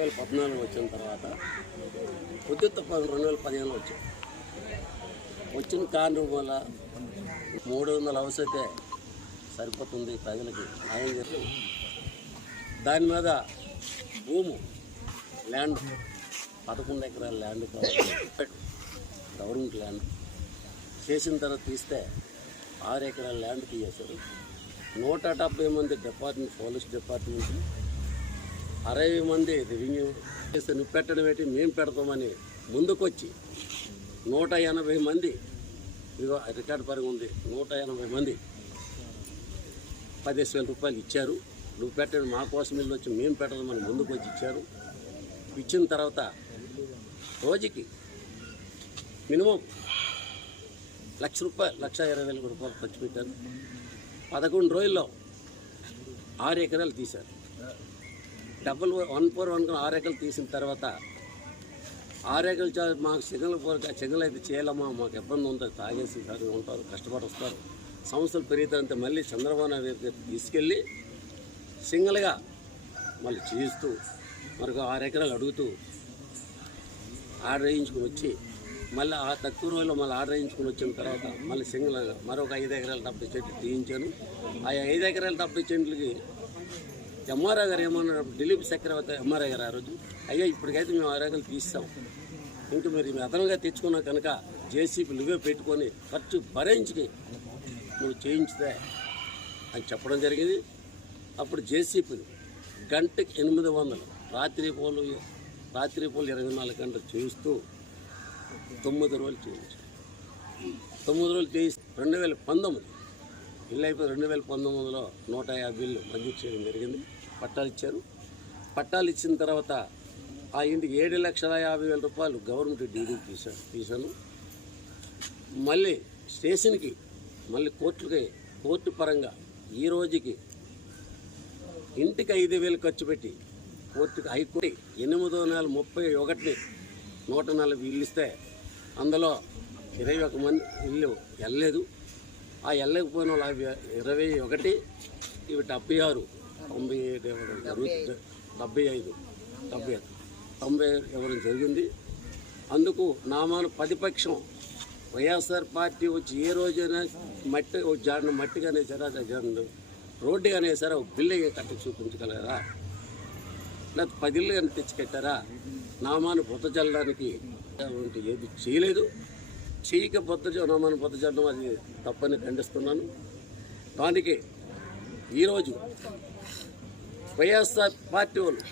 2014 వచ్చిన తర్వాత కొద్ది తప్ప 2015 వచ్చాం. వచ్చిన కారణం వల్ల 300 హౌస్ అయితే సరిపోతుంది ప్రజలకి న్యాయం చేస్తుంది. దాని మీద భూము ల్యాండ్ 11 ఎకరాల ల్యాండ్ గవర్నమెంట్ ల్యాండ్ చేసిన తర్వాత తీస్తే 6 ఎకరాల ల్యాండ్ తీసేశారు. 170 మంది డిపార్ట్మెంట్, పోలీస్ డిపార్ట్మెంట్, 60 మంది రెవెన్యూ చేస్తే నువ్వు పెట్టడం ఏంటి, మేము పెడతామని ముందుకొచ్చి 180 మంది, ఇదిగో రికార్డు పరంగా ఉంది, 180 మంది 15,000 రూపాయలు ఇచ్చారు. నువ్వు పెట్టడం మా కోసం ఇల్లు వచ్చి మేము పెట్టదామని ముందుకు వచ్చి ఇచ్చారు. ఇచ్చిన తర్వాత రోజుకి మినిమం ₹1,20,000, ₹1,20,000 ఖర్చు పెట్టారు. 11 రోజుల్లో 6 ఎకరాలు తీశారు. 141 6 ఎకరాలు తీసిన తర్వాత 6 ఎకరాలు మాకు సిగ్నల్ అయితే చేయాలమ్మా, మాకు ఇబ్బంది ఉంటుంది, తాగేసి ఉంటారు, కష్టపడి వస్తారు, సంస్థలు పెరుగుతారంటే మళ్ళీ చంద్రబాబు నాయుడు తీసుకెళ్ళి సింగిల్గా మళ్ళీ చేయిస్తూ మరొక 6 ఎకరాలు అడుగుతూ ఆర్డర్ వేయించుకుని వచ్చి మళ్ళీ ఆ తక్కువ రోజుల్లో మళ్ళీ ఆర్డర్ వేయించుకుని వచ్చిన తర్వాత మళ్ళీ సింగిల్గా మరొక 5 ఎకరాల 70 చెట్లు తీయించాను. ఆ 5 ఎకరాల 70 చెట్లకి ఎంఆర్ఐ గారు ఏమన్నారు, దిలీప్ చక్రవర్తి ఎంఆర్ఐ గారు ఆ రోజు, అయ్యా ఇప్పటికైతే మేము 6 ఎకరాలు తీస్తాం, ఇంక మీరు అదనంగా తెచ్చుకున్నా కనుక జేసీపీ నువ్వే పెట్టుకొని ఖర్చు భరించి నువ్వు చేయించితే అని చెప్పడం జరిగింది. అప్పుడు జేసీపీ గంటకి 800, రాత్రిపూలు 24 గంటలు చేయిస్తూ 9 రోజులు చేయించారు. 9 రోజులు చేయిస్తే 2019 ఇల్లు అయిపోయి 2019లో 150 ఇల్లు మంజూరు చేయడం జరిగింది. పట్టాలు ఇచ్చారు. పట్టాలు ఇచ్చిన తర్వాత ఆ ఇంటికి 7,50,000 రూపాయలు గవర్నమెంట్ డీడీ తీశాను. మళ్ళీ స్టేషన్కి మళ్ళీ కోర్టు పరంగా ఈ రోజుకి ఇంటికి 5,000 ఖర్చు పెట్టి కోర్టుకి హైకోర్టు 8వ నెల 31ని 140 ఇల్లు ఇస్తే అందులో 21 మంది ఇల్లు వెళ్ళలేదు. ఆ వెళ్ళకపోయిన వాళ్ళు 21, ఇవి 76, 90 ఇవ్వడం జరిగింది. అందుకు నామాను ప్రతిపక్షం వైఎస్ఆర్ పార్టీ వచ్చి ఏ రోజైనా మట్టి కానీ సరే రోడ్డు కానీ సరే ఒక బిల్లు కట్టి చూపించగలరా, లేకపోతే 10 ఇళ్ళు కానీ తెచ్చి కట్టారా, నామాను బుద్ధ చల్లడానికి ఏది చేయలేదు. చేయక నామాను బుద్ధ చల్లడం అది తప్పని ఖండిస్తున్నాను. దానికి ఈరోజు వైఎస్ఆర్ పార్టీ వాళ్ళు